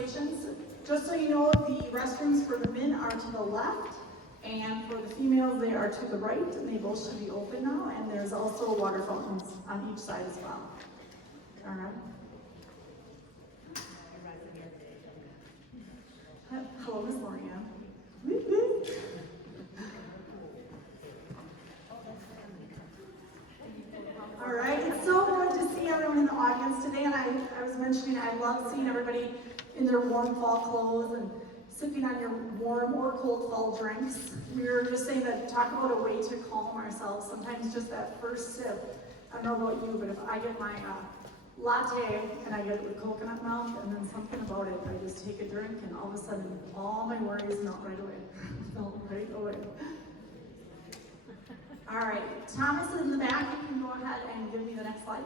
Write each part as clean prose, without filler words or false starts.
conversations. Just so you know, the restrooms for the men are to the left, and for the females, they are to the right, and they both should be open now, and there's also water fountains on each side as well. All right. Hello, Miss Lorianne. All right, it's so good to see everyone in the audience today, and I was mentioning I love seeing everybody in their warm fall clothes and sipping on your warm or cold fall drinks. We were just saying that, talk about a way to calm ourselves. Sometimes just that first sip, I don't know about you, but if I get my latte and I get it with coconut milk and then something about it, I just take a drink and all of a sudden all my worries melt right away. Melt right away. All right, Thomas is in the back. You can go ahead and give me the next slide.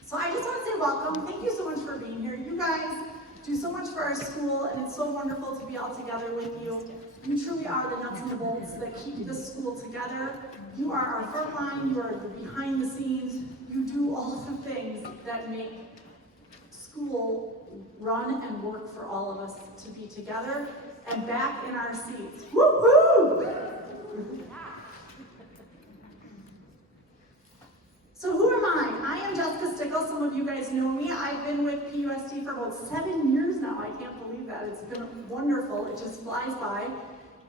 So I just want to say welcome. Thank you so much for being here. You guys do so much for our school, and it's so wonderful to be all together with you. You truly are the nuts and the bolts that keep this school together. You are our front line. You are the behind the scenes. You do all the things that make school run and work for all of us to be together and back in our seats. Woo-hoo! So who am I? I am Jessica Stickle. Some of you guys know me. I've been with PUSD for about 7 years now. I can't believe that. It's been wonderful. It just flies by.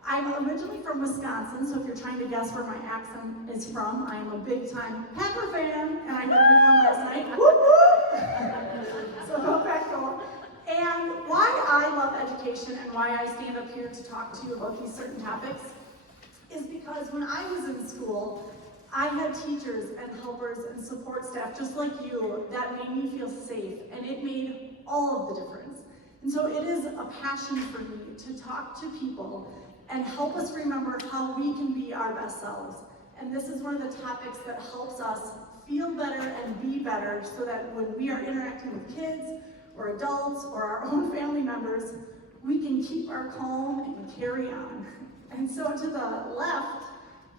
I'm originally from Wisconsin, so if you're trying to guess where my accent is from, I am a big-time Packer fan, and I heard we won last night. So go back, go. And why I love education and why I stand up here to talk to you about these certain topics is because when I was in school, I had teachers and helpers and support staff just like you that made me feel safe, and it made all of the difference. And so it is a passion for me to talk to people and help us remember how we can be our best selves. And this is one of the topics that helps us feel better and be better so that when we are interacting with kids or adults or our own family members, we can keep our calm and carry on. And so to the left,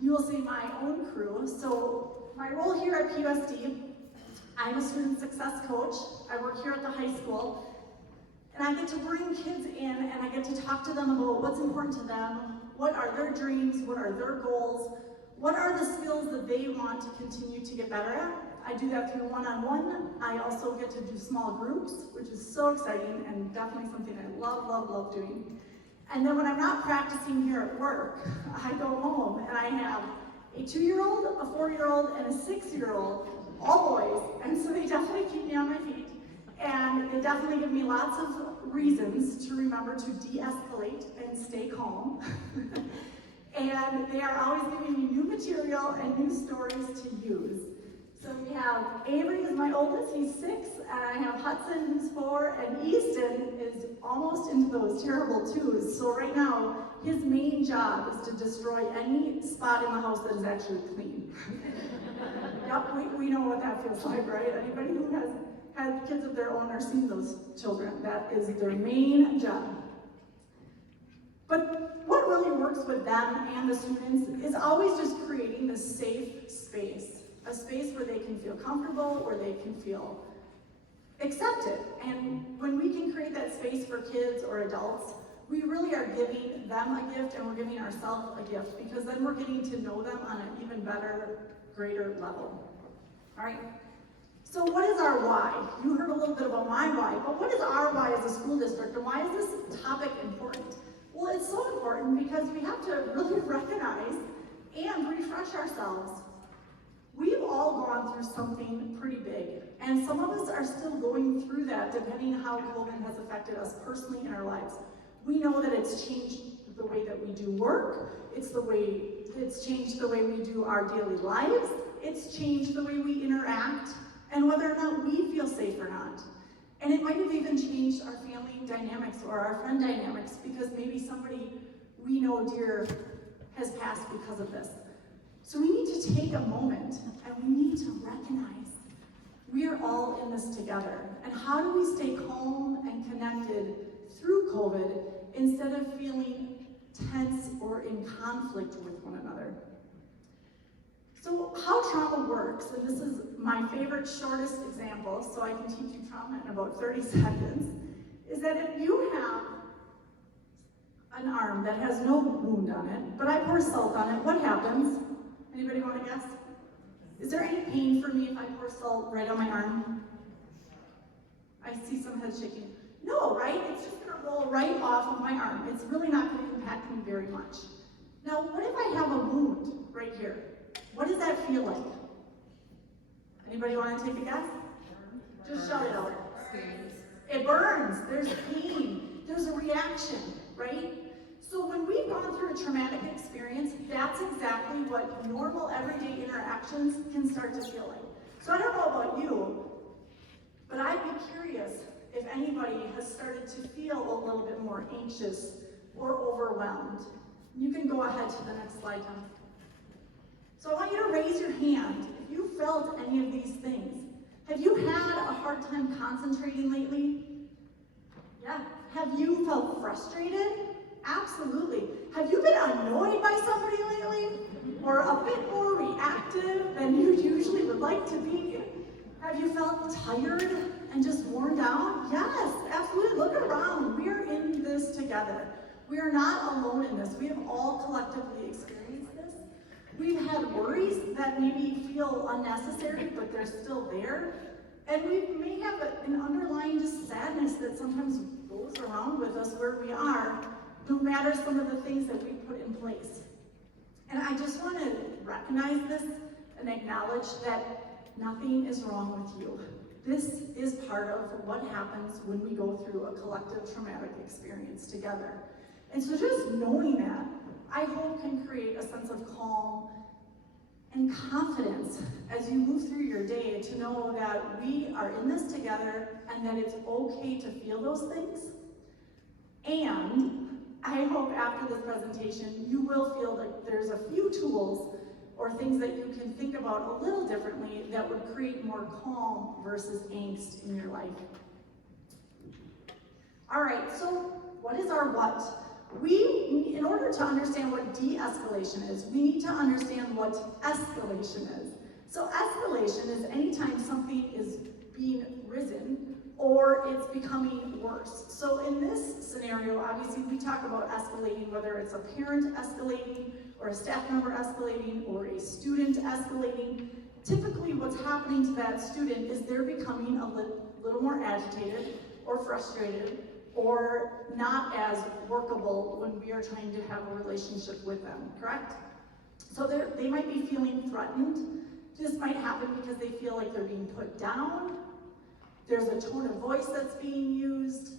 you will see my own crew. So my role here at PUSD, I'm a student success coach. I work here at the high school. And I get to bring kids in and I get to talk to them about what's important to them, what are their dreams, what are their goals, what are the skills that they want to continue to get better at. I do that through one-on-one. I also get to do small groups, which is so exciting and definitely something I love, love, love doing. And then when I'm not practicing here at work, I go home and I have a 2-year-old, a 4-year-old, and a 6-year-old, all boys. And so they definitely keep me on my feet. And they definitely give me lots of reasons to remember to de-escalate and stay calm. And they are always giving me new material and new stories to use. So we have Avery is my oldest, he's 6, and I have Hudson who's 4, and Easton is almost into those terrible 2s. So right now, his main job is to destroy any spot in the house that is actually clean. Yep, we know what that feels like, right? Anybody who has had kids of their own or seen those children, that is their main job. But what really works with them and the students is always just creating this safe space, a space where they can feel comfortable, where they can feel accepted. And when we can create that space for kids or adults, we really are giving them a gift and we're giving ourselves a gift, because then we're getting to know them on an even better, greater level. All right? So what is our why? You heard a little bit about my why, but what is our why as a school district, and why is this topic important? Well, it's so important because we have to really recognize and refresh ourselves. We've all gone through something pretty big, and some of us are still going through that depending on how COVID has affected us personally in our lives. We know that it's changed the way that we do work, it's changed the way we do our daily lives, it's changed the way we interact, and whether or not we feel safe or not. And it might have even changed our family dynamics or our friend dynamics, because maybe somebody we know dear has passed because of this. So we need to take a moment and we need to recognize we are all in this together. And how do we stay calm and connected through COVID instead of feeling tense or in conflict with one another? So how trauma works, and this is my favorite shortest example, so I can teach you trauma in about 30 seconds, is that if you have an arm that has no wound on it, but I pour salt on it, what happens? Anybody want to guess? Is there any pain for me if I pour salt right on my arm? I see some heads shaking. No, right? It's just going to roll right off of my arm. It's really not going to impact me very much. Now, what if I have a wound right here? What does that feel like? Anybody want to take a guess? Just shout it out. It burns. There's pain. There's a reaction, right? So when we've gone through a traumatic experience, that's exactly what normal everyday interactions can start to feel like. So I don't know about you, but I'd be curious if anybody has started to feel a little bit more anxious or overwhelmed. You can go ahead to the next slide, Tom. So I want you to raise your hand if you felt any of these things. Have you had a hard time concentrating lately? Yeah. Have you felt frustrated? Absolutely. Have you been annoyed by somebody lately? Or a bit more reactive than you usually would like to be? Have you felt tired and just worn down? Yes, absolutely. Look around. We are in this together. We are not alone in this. We have all collectively experienced this. We've had worries that maybe feel unnecessary, but they're still there. And we may have an underlying just sadness that sometimes goes around with us where we are, no matter some of the things that we put in place. And I just want to recognize this and acknowledge that nothing is wrong with you. This is part of what happens when we go through a collective traumatic experience together. And so just knowing that, I hope can create a sense of calm and confidence as you move through your day to know that we are in this together and that it's okay to feel those things. And I hope after this presentation, you will feel like there's a few tools or things that you can think about a little differently that would create more calm versus angst in your life. All right, so what is our what? In order to understand what de-escalation is, we need to understand what escalation is. So escalation is anytime something is being risen or it's becoming worse. So in this scenario, obviously we talk about escalating, whether it's a parent escalating or a staff member escalating or a student escalating. Typically what's happening to that student is they're becoming a little more agitated or frustrated or not as workable when we are trying to have a relationship with them, correct? So they might be feeling threatened. This might happen because they feel like they're being put down. There's a tone of voice that's being used.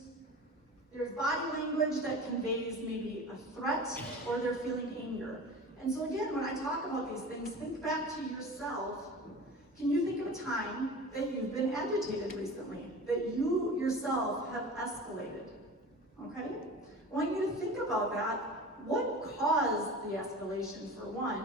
There's body language that conveys maybe a threat or they're feeling anger. And so again, when I talk about these things, think back to yourself. Can you think of a time that you've been agitated recently, that you yourself have escalated? Okay? I want you to think about that. What caused the escalation, for one?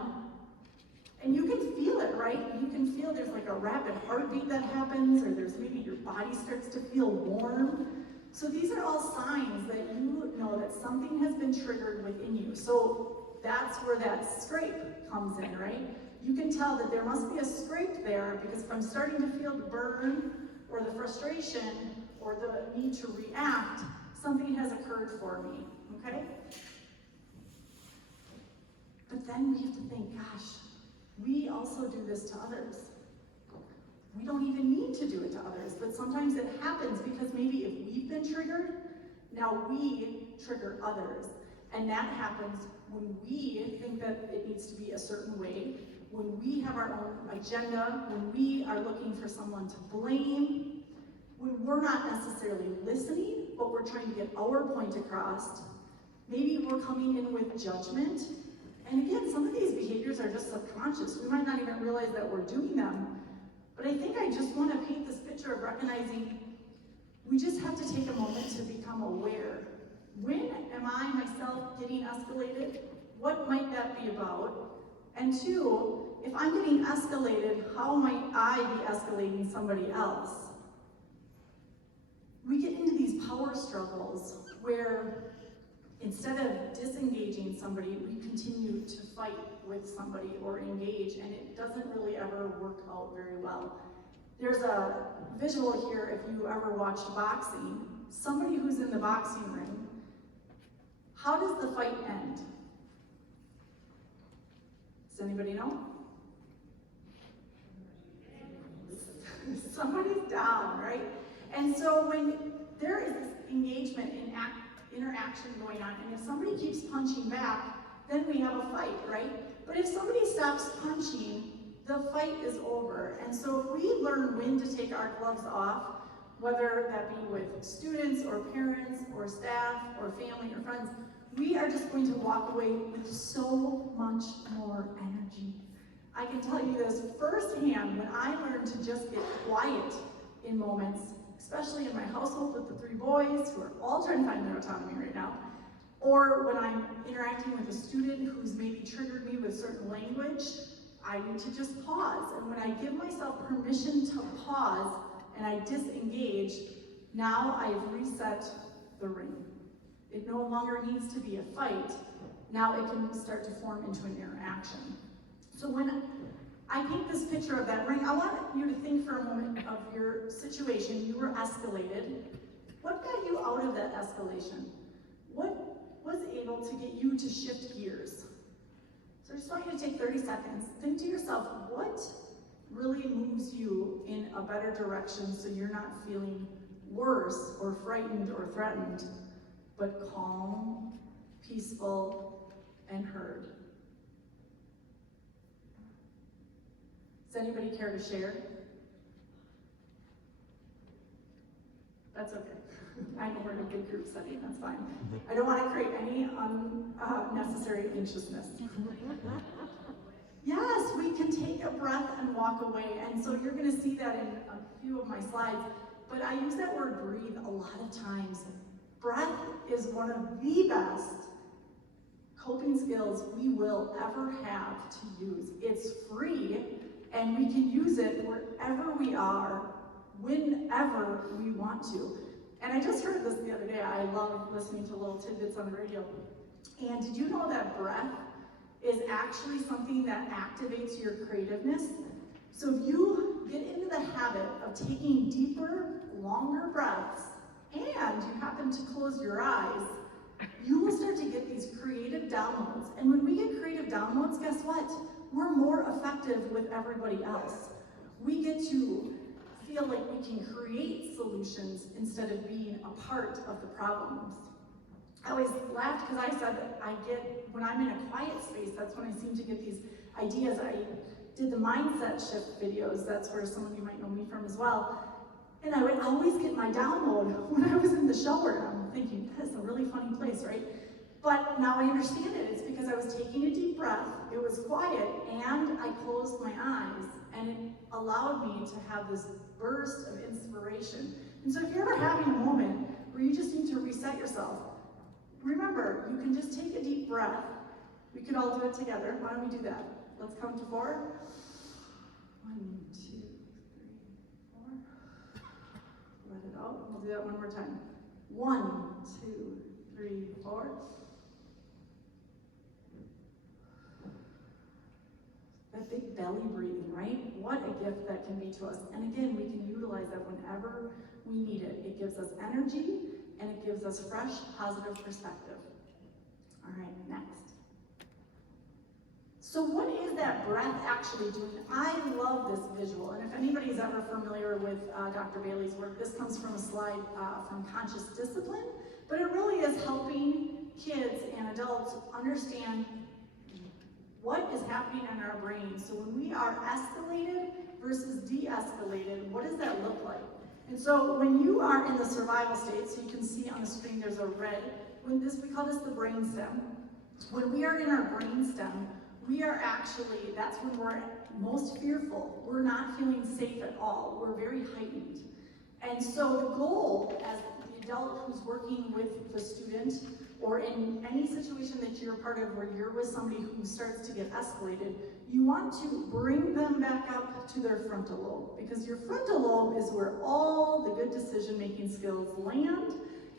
And you can feel it, right? You can feel there's like a rapid heartbeat that happens, or there's maybe your body starts to feel warm. So these are all signs that you know that something has been triggered within you. So that's where that scrape comes in, right? You can tell that there must be a scrape there because if I'm starting to feel the burn or the frustration or the need to react, something has occurred for me, okay? But then we have to think, gosh, we also do this to others. We don't even need to do it to others, but sometimes it happens because maybe if we've been triggered, now we trigger others. And that happens when we think that it needs to be a certain way, when we have our own agenda, when we are looking for someone to blame, when we're not necessarily listening, but we're trying to get our point across. Maybe we're coming in with judgment. And again, some of these behaviors are just subconscious. We might not even realize that we're doing them. But I think I just want to paint this picture of recognizing we just have to take a moment to become aware. When am I myself getting escalated? What might that be about? And two, if I'm getting escalated, how might I be escalating somebody else? We get into these power struggles where instead of disengaging somebody, we continue to fight with somebody or engage, and it doesn't really ever work out very well. There's a visual here if you ever watched boxing. somebody who's in the boxing ring, how does the fight end? Does anybody know? Somebody's down, right? And so when there is this engagement in interaction going on, and if somebody keeps punching back, then we have a fight, right? But if somebody stops punching, the fight is over. And so if we learn when to take our gloves off, whether that be with students or parents or staff or family or friends, we are just going to walk away with so much more energy. I can tell you this firsthand, when I learned to just get quiet in moments, especially in my household with the 3 boys who are all trying to find their autonomy right now, or when I'm interacting with a student who's maybe triggered me with certain language, I need to just pause. And when I give myself permission to pause and I disengage, now I've reset the ring. It no longer needs to be a fight. Now it can start to form into an interaction. So when I paint this picture of that ring, I want you to think for a moment of your situation. You were escalated. What got you out of that escalation? What was able to get you to shift gears? So I just want you to take 30 seconds. Think to yourself, what really moves you in a better direction so you're not feeling worse or frightened or threatened, but calm, peaceful, and heard? Does anybody care to share? That's okay. I know we're in a big group setting, that's fine. I don't want to create any unnecessary anxiousness. Yes, we can take a breath and walk away, and so you're going to see that in a few of my slides, but I use that word breathe a lot of times. Breath is one of the best coping skills we will ever have to use. It's free, and we can use it wherever we are, whenever we want to. And I just heard this the other day. I love listening to little tidbits on the radio. And did you know that breath is actually something that activates your creativeness? So if you get into the habit of taking deeper, longer breaths, and you happen to close your eyes, you will start to get these creative downloads. And when we get creative downloads, guess what? We're more effective with everybody else. We get to feel like we can create solutions instead of being a part of the problems. I always laughed because I said that when I'm in a quiet space, that's when I seem to get these ideas. I did the mindset shift videos. That's where some of you might know me from as well. And I would always get my download when I was in the shower. And I'm thinking, that's a really funny place, right? But now I understand it. It's because I was taking a deep breath, it was quiet, and I closed my eyes. And it allowed me to have this burst of inspiration. And so if you're ever having a moment where you just need to reset yourself, remember, you can just take a deep breath. We could all do it together. Why don't we do that? Let's count to 4. 1, 2, 3, 4. Let it out. We'll do that one more time. 1, 2, 3, 4. That big belly breathing, right? What a gift that can be to us. And again, we can utilize that whenever we need it. It gives us energy, and it gives us fresh, positive perspective. All right, next. So what is that breath actually doing? I love this visual, and if anybody's ever familiar with Dr. Bailey's work, this comes from a slide from Conscious Discipline, but it really is helping kids and adults understand what is happening in our brain. So when we are escalated versus de-escalated, what does that look like? And so when you are in the survival state, so you can see on the screen there's a red, we call this the brain stem. When we are in our brain stem, we are actually, that's when we're most fearful. We're not feeling safe at all. We're very heightened. And so the goal as the adult who's working with the student, or in any situation that you're a part of where you're with somebody who starts to get escalated, you want to bring them back up to their frontal lobe, because your frontal lobe is where all the good decision-making skills land,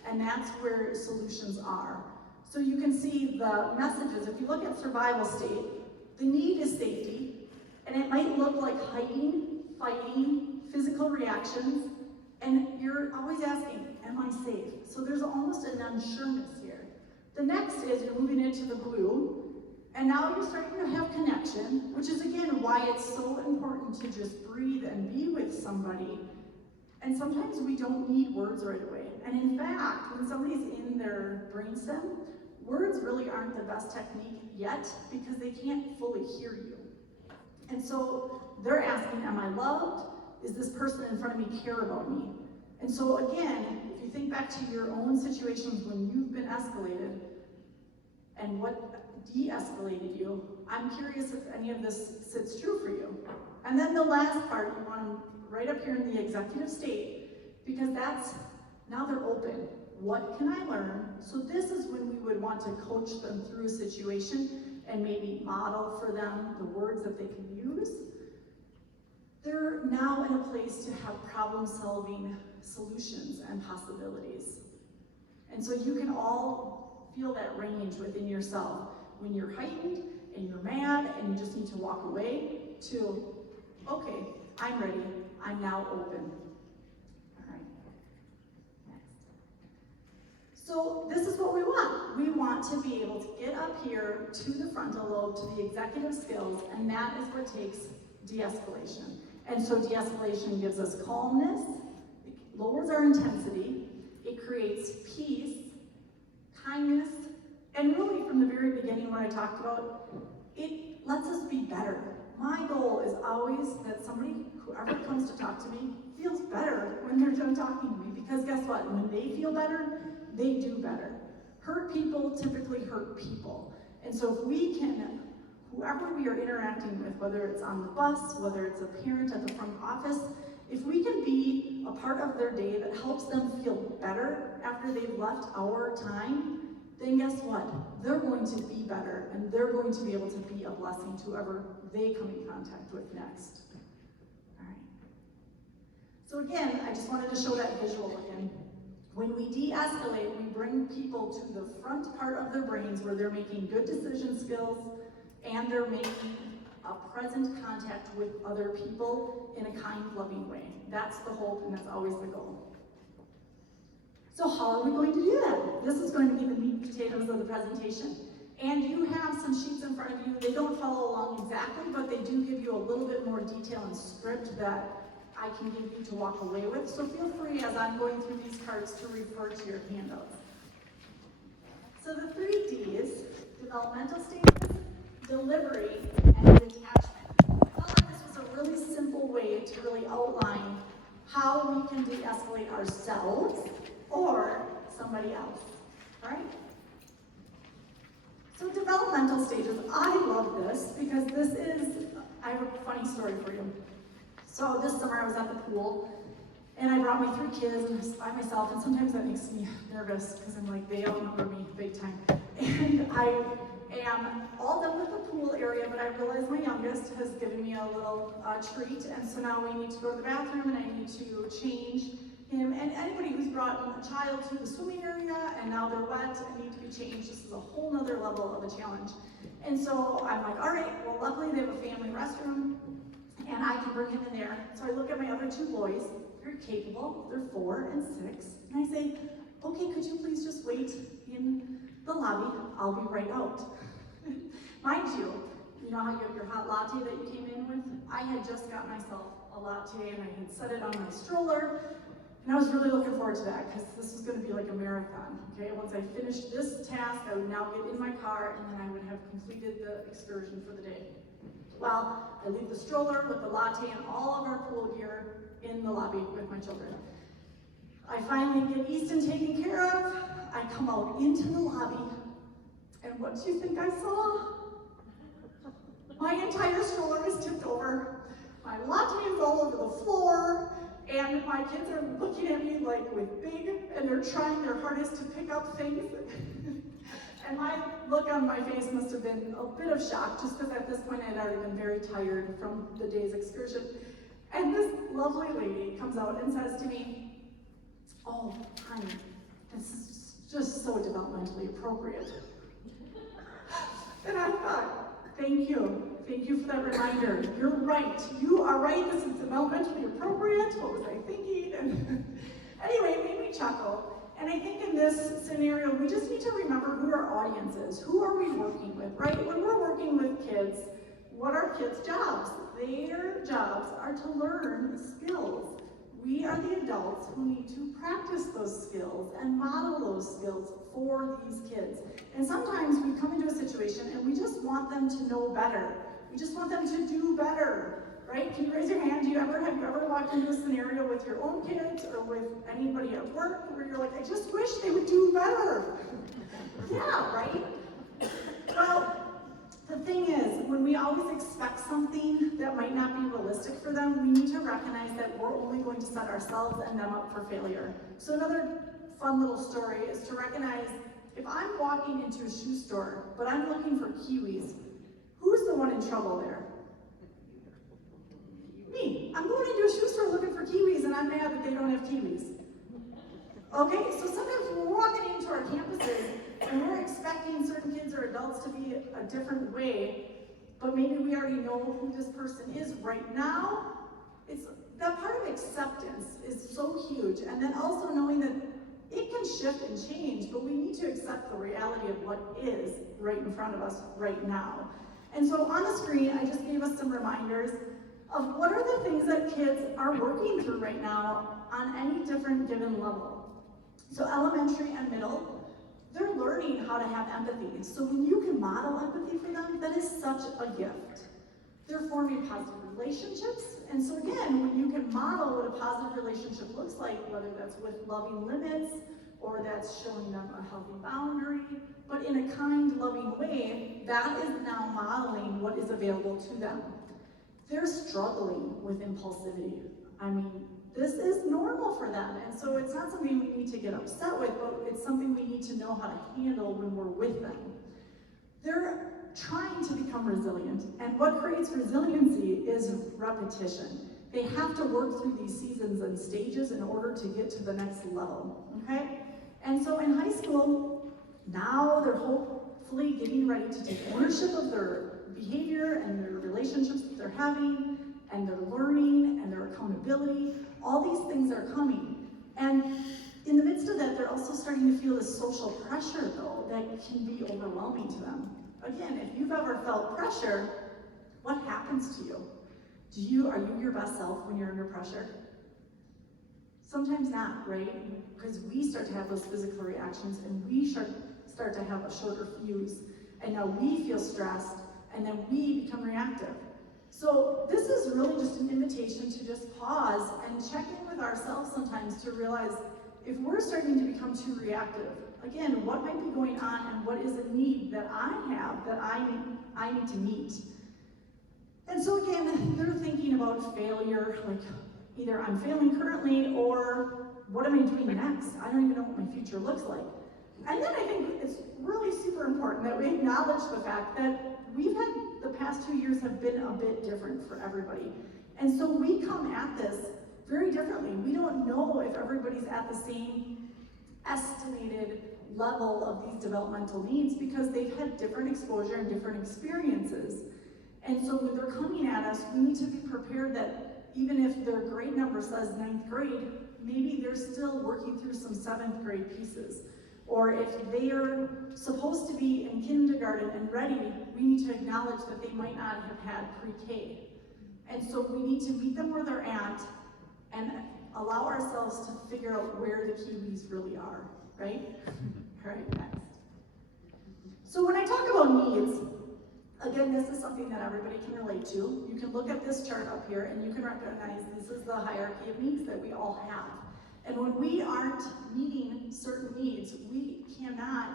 and that's where solutions are. So you can see the messages. If you look at survival state, the need is safety, and it might look like hiding, fighting, physical reactions, And you're always asking, am I safe? So there's almost an unsureness here. The next is you're moving into the blue, and now you're starting to have connection, which is again why it's so important to just breathe and be with somebody. And sometimes we don't need words right away. And in fact, when somebody's in their brainstem, words really aren't the best technique yet because they can't fully hear you. And so they're asking, am I loved? Is this person in front of me care about me? And so again, if you think back to your own situations when you've been escalated and what de-escalated you, I'm curious if any of this sits true for you. And then the last part, you want them right up here in the executive state, because that's, now they're open. What can I learn? So this is when we would want to coach them through a situation and maybe model for them the words that they can use. They're now in a place to have problem-solving solutions and possibilities. And so you can all feel that range within yourself when you're heightened and you're mad and you just need to walk away to, okay, I'm ready, I'm now open. All right, next. So this is what we want. We want to be able to get up here to the frontal lobe, to the executive skills, and that is what takes de-escalation. And so de-escalation gives us calmness, it lowers our intensity, it creates peace, kindness, and really from the very beginning what I talked about, it lets us be better. My goal is always that somebody, whoever comes to talk to me, feels better when they're done talking to me, because guess what? When they feel better, they do better. Hurt people typically hurt people. And so if we can, whoever we are interacting with, whether it's on the bus, whether it's a parent at the front office, if we can be a part of their day that helps them feel better after they've left our time, then guess what? They're going to be better, and they're going to be able to be a blessing to whoever they come in contact with next. All right. So again, I just wanted to show that visual again. When we de-escalate, we bring people to the front part of their brains where they're making good decision skills, and they're making a present contact with other people in a kind, loving way. That's the hope, and that's always the goal. So how are we going to do that? This is going to be the meat and potatoes of the presentation. And you have some sheets in front of you. They don't follow along exactly, but they do give you a little bit more detail and script that I can give you to walk away with. So feel free, as I'm going through these cards, to refer to your handouts. So the 3 Ds, developmental stages, delivery, and detachment. I felt like this was a really simple way to really outline how we can de-escalate ourselves or somebody else, all right? So developmental stages, I love this because this is, I have a funny story for you. So this summer I was at the pool and I brought my 3 kids and I was by myself, and sometimes that makes me nervous because I'm like, they outnumber me big time. And I am all done with the pool area, but I realize my youngest has given me a little treat, and so now we need to go to the bathroom and I need to change him, and anybody who's brought a child to the swimming area and now they're wet and need to be changed, this is a whole nother level of a challenge. And so I'm like, all right, well luckily they have a family restroom and I can bring him in there. So I look at my other 2 boys, they're capable, they're 4 and 6, and I say, okay, could you please just wait in the lobby, I'll be right out. Mind you, you know how you have your hot latte that you came in with? I had just got myself a latte and I had set it on my stroller. And I was really looking forward to that because this was going to be like a marathon, okay? Once I finished this task, I would now get in my car and then I would have completed the excursion for the day. Well, I leave the stroller with the latte and all of our pool gear in the lobby with my children. I finally get Easton taken care of. I come out into the lobby, and what do you think I saw? My entire stroller was tipped over. My latte is all over the floor. And my kids are looking at me like with big, and they're trying their hardest to pick up things. And my look on my face must have been a bit of shock, just because at this point I had already been very tired from the day's excursion. And this lovely lady comes out and says to me, oh, honey, this is just so developmentally appropriate. And I thought, thank you. Thank you for that reminder. You're right. You are right. This is developmentally appropriate. What was I thinking? And anyway, it made me chuckle. And I think in this scenario, we just need to remember who our audience is. Who are we working with, right? When we're working with kids, what are kids' jobs? Their jobs are to learn skills. We are the adults who need to practice those skills and model those skills for these kids. And sometimes we come into a situation and we just want them to know better. We just want them to do better, right? Can you raise your hand? Have you ever walked into a scenario with your own kids or with anybody at work where you're like, I just wish they would do better? Yeah, right? Well, the thing is, when we always expect something that might not be realistic for them, we need to recognize that we're only going to set ourselves and them up for failure. So another fun little story is to recognize if I'm walking into a shoe store, but I'm looking for kiwis, who's the one in trouble there? Me. I'm going into a shoe store looking for kiwis and I'm mad that they don't have kiwis. Okay, so sometimes when we're walking into our campuses and we're expecting certain kids or adults to be a different way, but maybe we already know who this person is right now, it's that part of acceptance is so huge. And then also knowing that it can shift and change, but we need to accept the reality of what is right in front of us right now. And so on the screen, I just gave us some reminders of what are the things that kids are working through right now on any different given level. So elementary and middle, they're learning how to have empathy. So when you can model empathy for them, that is such a gift. They're forming positive relationships. And so again, when you can model what a positive relationship looks like, whether that's with loving limits, or that's showing them a healthy boundary, but in a kind, loving way, that is now modeling what is available to them. They're struggling with impulsivity. I mean, this is normal for them, and so it's not something we need to get upset with, but it's something we need to know how to handle when we're with them. They're trying to become resilient, and what creates resiliency is repetition. They have to work through these seasons and stages in order to get to the next level, okay? And so in high school, now they're hopefully getting ready to take ownership of their behavior and their relationships that they're having, and their learning and their accountability. All these things are coming. And in the midst of that, they're also starting to feel this social pressure, though, that can be overwhelming to them. Again, if you've ever felt pressure, what happens to you? Are you your best self when you're under pressure? Sometimes not, right? Because we start to have those physical reactions and we start to have a shorter fuse. And now we feel stressed and then we become reactive. So this is really just an invitation to just pause and check in with ourselves sometimes to realize if we're starting to become too reactive, again, what might be going on and what is a need that I have that I need to meet. And so again, they're thinking about failure, like either I'm failing currently or what am I doing next? I don't even know what my future looks like. And then I think it's really super important that we acknowledge the fact that the past 2 years have been a bit different for everybody. And so we come at this very differently. We don't know if everybody's at the same estimated level of these developmental needs because they've had different exposure and different experiences. And so when they're coming at us, we need to be prepared that even if their grade number says 9th grade, maybe they're still working through some 7th grade pieces. Or if they are supposed to be in kindergarten and ready, we need to acknowledge that they might not have had pre-K. And so we need to meet them where they're at and allow ourselves to figure out where the kiwis really are, right? All right, next. So when I talk about needs, again, this is something that everybody can relate to. You can look at this chart up here and you can recognize this is the hierarchy of needs that we all have. And when we aren't meeting certain needs, we cannot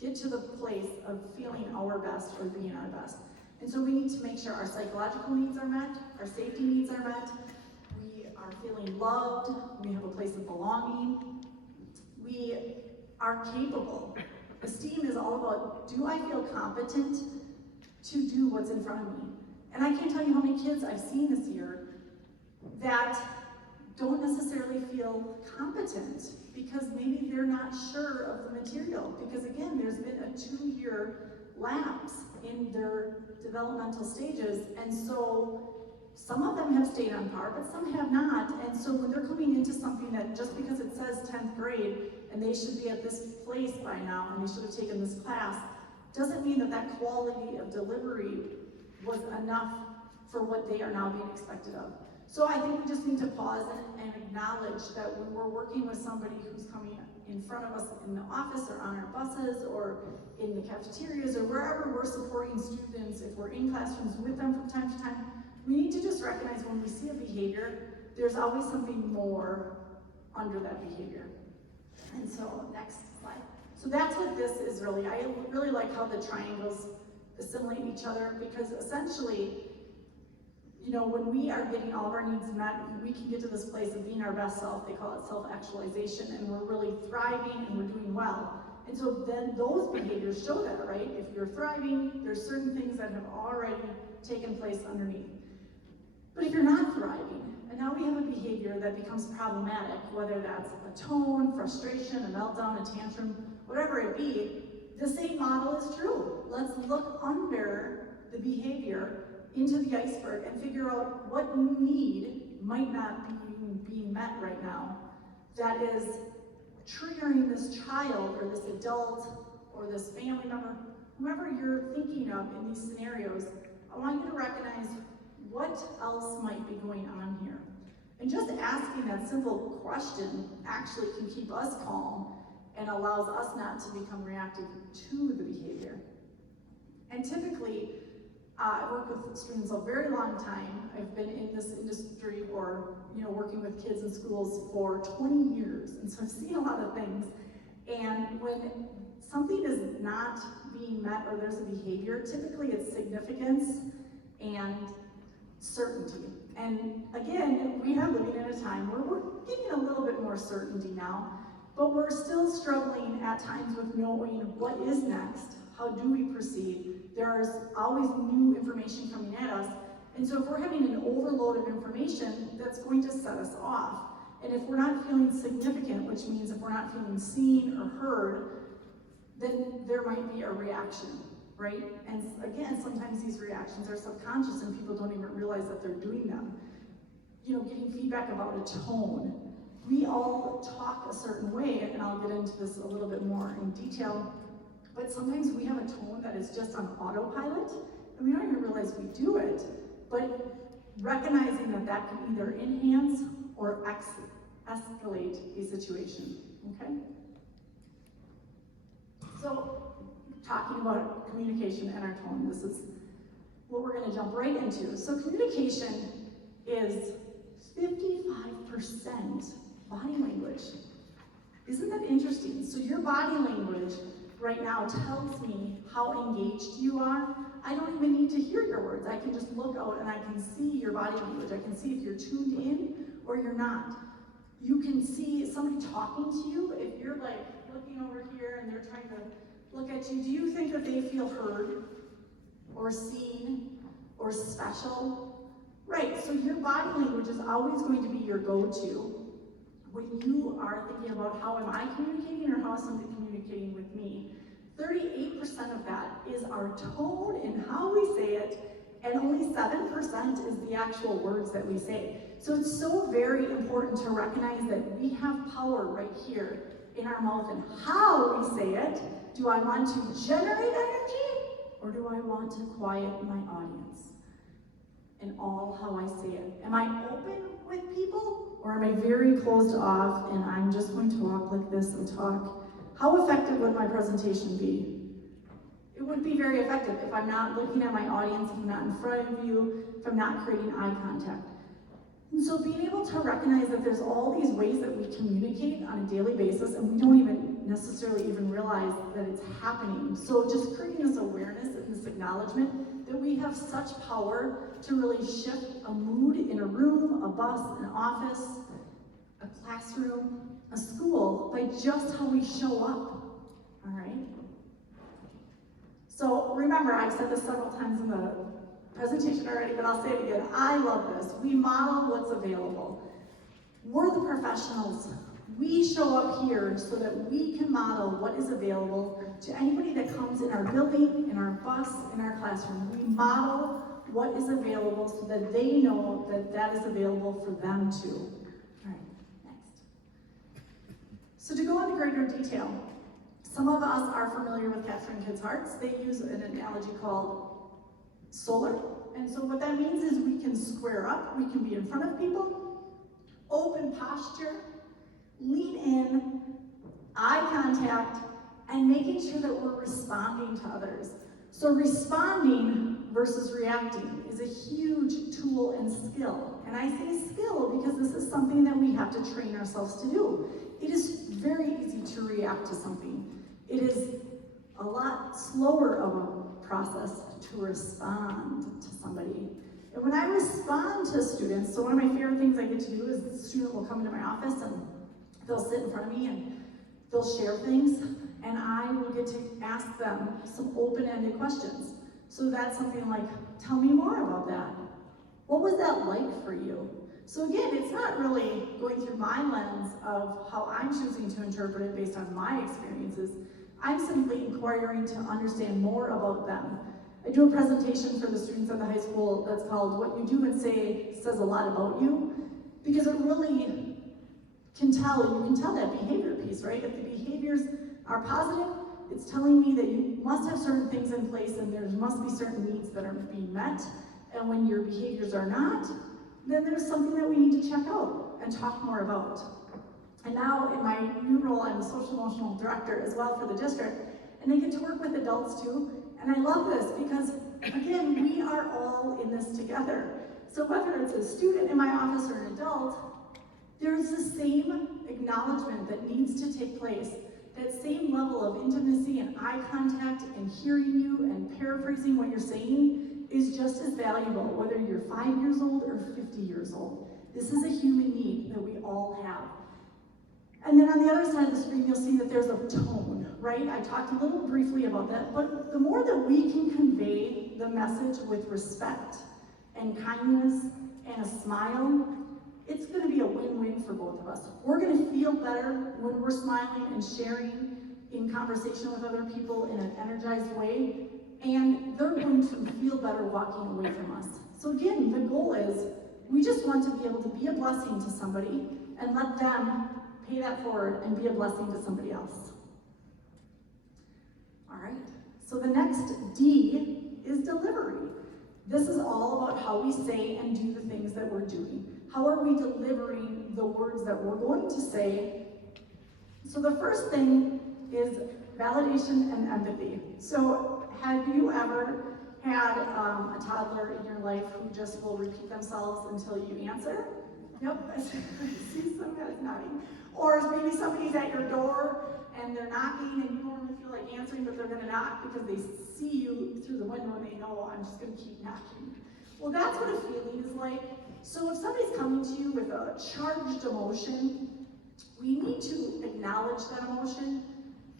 get to the place of feeling our best or being our best. And so we need to make sure our psychological needs are met, our safety needs are met, we are feeling loved, we have a place of belonging, we are capable. Esteem is all about, do I feel competent to do what's in front of me? And I can't tell you how many kids I've seen this year that don't necessarily feel competent because maybe they're not sure of the material. Because again, there's been a 2-year lapse in their developmental stages, and so some of them have stayed on par, but some have not. And so when they're coming into something that just because it says 10th grade and they should be at this place by now and they should have taken this class, doesn't mean that that quality of delivery was enough for what they are now being expected of. So I think we just need to pause and acknowledge that when we're working with somebody who's coming in front of us in the office or on our buses or in the cafeterias or wherever we're supporting students, if we're in classrooms with them from time to time, we need to just recognize when we see a behavior, there's always something more under that behavior. And so, next slide. So that's what this is really. I really like how the triangles assimilate each other, because essentially, you know, when we are getting all of our needs met, we can get to this place of being our best self. They call it self-actualization, and we're really thriving and we're doing well. And so then those behaviors show that, right? If you're thriving, there's certain things that have already taken place underneath. But if you're not thriving, and now we have a behavior that becomes problematic, whether that's a tone, frustration, a meltdown, a tantrum, whatever it be, the same model is true. Let's look under the behavior into the iceberg and figure out what need might not be being met right now that is triggering this child or this adult or this family member, whoever you're thinking of in these scenarios. I want you to recognize what else might be going on here. And just asking that simple question actually can keep us calm and allows us not to become reactive to the behavior. And typically, I've worked with students a very long time. I've been in this industry or, you know, working with kids in schools for 20 years. And so I've seen a lot of things. And when something is not being met or there's a behavior, typically it's significance and certainty. And again, we are living in a time where we're getting a little bit more certainty now, but we're still struggling at times with knowing what is next. How do we proceed? There's always new information coming at us. And so if we're having an overload of information, that's going to set us off. And if we're not feeling significant, which means if we're not feeling seen or heard, then there might be a reaction, right? And again, sometimes these reactions are subconscious and people don't even realize that they're doing them. You know, getting feedback about a tone. We all talk a certain way, and I'll get into this a little bit more in detail. But sometimes we have a tone that is just on autopilot, and we don't even realize we do it. But recognizing that that can either enhance or escalate a situation, okay? So, talking about communication and our tone, this is what we're gonna jump right into. So communication is 55% body language. Isn't that interesting? So your body language right now tells me how engaged you are. I don't even need to hear your words. I can just look out and I can see your body language. I can see if you're tuned in or you're not. You can see somebody talking to you. If you're like looking over here and they're trying to look at you, do you think that they feel heard or seen or special? Right, so your body language is always going to be your go-to when you are thinking about how am I communicating or how is somebody communicating with me. 38% of that is our tone and how we say it, and only 7% is the actual words that we say. So it's so very important to recognize that we have power right here in our mouth and how we say it. Do I want to generate energy or do I want to quiet my audience? And all how I say it. Am I open with people or am I very closed off and I'm just going to walk like this and talk? How effective would my presentation be? It wouldn't be very effective if I'm not looking at my audience, if I'm not in front of you, if I'm not creating eye contact. And so being able to recognize that there's all these ways that we communicate on a daily basis and we don't even necessarily even realize that it's happening. So just creating this awareness and this acknowledgement that we have such power to really shift a mood in a room, a bus, an office, a classroom, a school, by just how we show up, all right? So remember, I've said this several times in the presentation already, but I'll say it again. I love this. We model what's available. We're the professionals. We show up here so that we can model what is available to anybody that comes in our building, in our bus, in our classroom. We model what is available so that they know that that is available for them too. All right, next. So to go into greater detail, some of us are familiar with Capturing Kids' Hearts. They use an analogy called solar. And so what that means is we can square up, we can be in front of people, open posture, lean in, eye contact, and making sure that we're responding to others. So responding versus reacting is a huge tool and skill. And I say skill because this is something that we have to train ourselves to do. It is very easy to react to something. It is a lot slower of a process to respond to somebody. And when I respond to students, so one of my favorite things I get to do is the student will come into my office and they'll sit in front of me and they'll share things, and I will get to ask them some open-ended questions. So that's something like, tell me more about that. What was that like for you? So again, it's not really going through my lens of how I'm choosing to interpret it based on my experiences. I'm simply inquiring to understand more about them. I do a presentation for the students at the high school that's called What You Do and Say Says a Lot About You, because it really you can tell that behavior piece, right? If the behaviors are positive, it's telling me that you must have certain things in place and there must be certain needs that are being met. And when your behaviors are not, then there's something that we need to check out and talk more about. And now in my new role, I'm a social emotional director as well for the district, and I get to work with adults too. And I love this because, again, we are all in this together. So whether it's a student in my office or an adult, there's the same acknowledgement that needs to take place. That same level of intimacy and eye contact and hearing you and paraphrasing what you're saying is just as valuable, whether you're 5 years old or 50 years old. This is a human need that we all have. And then on the other side of the screen, you'll see that there's a tone, right? I talked a little briefly about that, but the more that we can convey the message with respect and kindness and a smile, it's gonna be a win-win for both of us. We're gonna feel better when we're smiling and sharing in conversation with other people in an energized way, and they're going to feel better walking away from us. So again, the goal is we just want to be able to be a blessing to somebody and let them pay that forward and be a blessing to somebody else. All right, so the next D is delivery. This is all about how we say and do the things that we're doing. How are we delivering the words that we're going to say? So the first thing is validation and empathy. So have you ever had a toddler in your life who just will repeat themselves until you answer? Yep, I see some guys nodding. Or maybe somebody's at your door and they're knocking and you don't really feel like answering, but they're gonna knock because they see you through the window and they know, I'm just gonna keep knocking. Well, that's what a feeling is like. So if somebody's coming to you with a charged emotion, we need to acknowledge that emotion.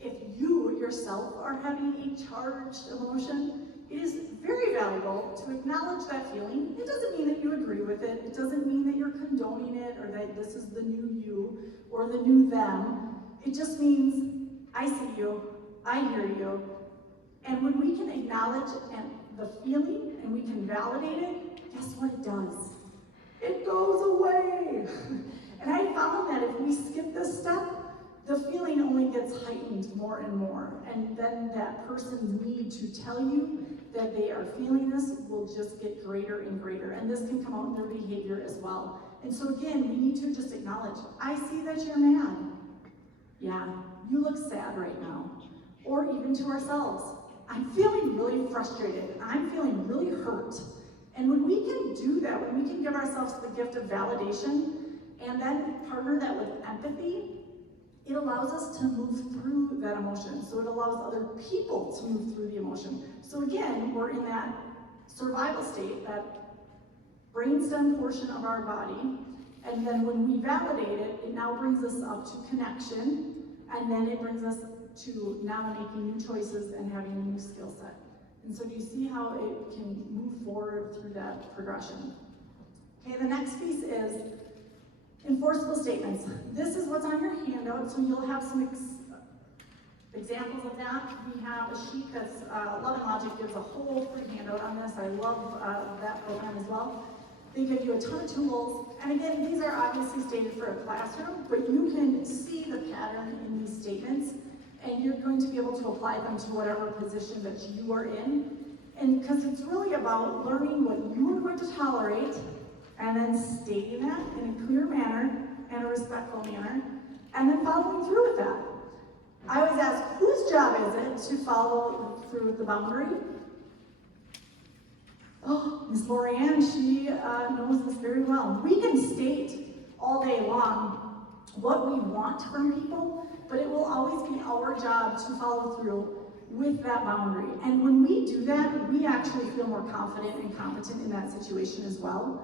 If you yourself are having a charged emotion, it is very valuable to acknowledge that feeling. It doesn't mean that you agree with it. It doesn't mean that you're condoning it or that this is the new you or the new them. It just means, I see you, I hear you. And when we can acknowledge the feeling and we can validate it, guess what it does? It goes away. And I found that if we skip this step, the feeling only gets heightened more and more. And then that person's need to tell you that they are feeling this will just get greater and greater. And this can come out in their behavior as well. And so again, we need to just acknowledge, I see that you're mad. Yeah, you look sad right now. Or even to ourselves, I'm feeling really frustrated. I'm feeling really hurt. And when we can do that, when we can give ourselves the gift of validation and then partner that with empathy, it allows us to move through that emotion. So it allows other people to move through the emotion. So again, we're in that survival state, that brainstem portion of our body. And then when we validate it, it now brings us up to connection. And then it brings us to now making new choices and having a new skill set. And so do you see how it can move forward through that progression? Okay, the next piece is enforceable statements. This is what's on your handout, so you'll have some examples of that, we have a sheet that's, Love and Logic gives a whole free handout on this. I love that program as well. They give you a ton of tools, and again, these are obviously stated for a classroom, but you can see the pattern in these statements, and you're going to be able to apply them to whatever position that you are in. And because it's really about learning what you are going to tolerate, and then stating that in a clear manner and a respectful manner, and then following through with that. I always ask, whose job is it to follow through with the boundary? Oh, Ms. Lorianne, she knows this very well. We can state all day long what we want from people, but it will always be our job to follow through with that boundary. And when we do that, we actually feel more confident and competent in that situation as well.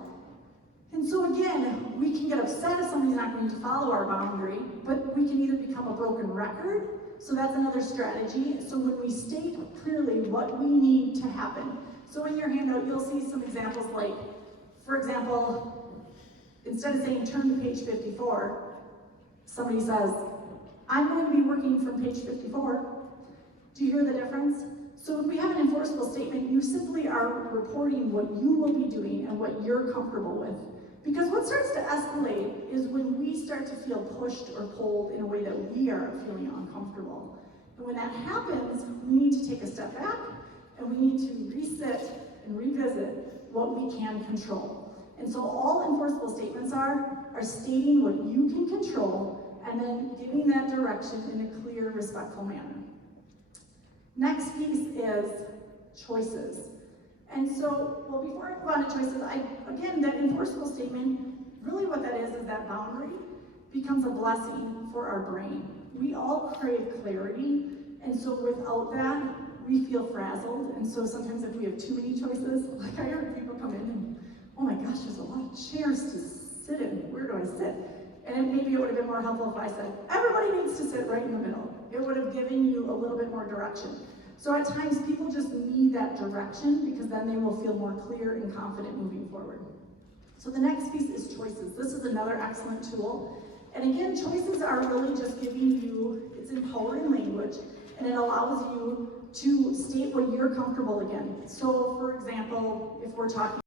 And so again, we can get upset if somebody's not going to follow our boundary, but we can either become a broken record, so that's another strategy. So when we state clearly what we need to happen. So in your handout, you'll see some examples like, for example, instead of saying turn to page 54, somebody says, I'm going to be working from page 54. Do you hear the difference? So if we have an enforceable statement, you simply are reporting what you will be doing and what you're comfortable with. Because what starts to escalate is when we start to feel pushed or pulled in a way that we are feeling uncomfortable. And when that happens, we need to take a step back and we need to resit and revisit what we can control. And so all enforceable statements are stating what you can control and then giving that direction in a clear, respectful manner. Next piece is choices. And so, well, before I move on to choices, again, that enforceable statement, really what that is that boundary becomes a blessing for our brain. We all crave clarity, and so without that, we feel frazzled. And so sometimes if we have too many choices, like I heard people come in and, oh my gosh, there's a lot of chairs to sit in. Where do I sit? And maybe it would have been more helpful if I said, everybody needs to sit right in the middle. It would have given you a little bit more direction. So at times, people just need that direction because then they will feel more clear and confident moving forward. So the next piece is choices. This is another excellent tool. And again, choices are really just giving you, it's empowering language, and it allows you to state what you're comfortable again. So for example, if we're talking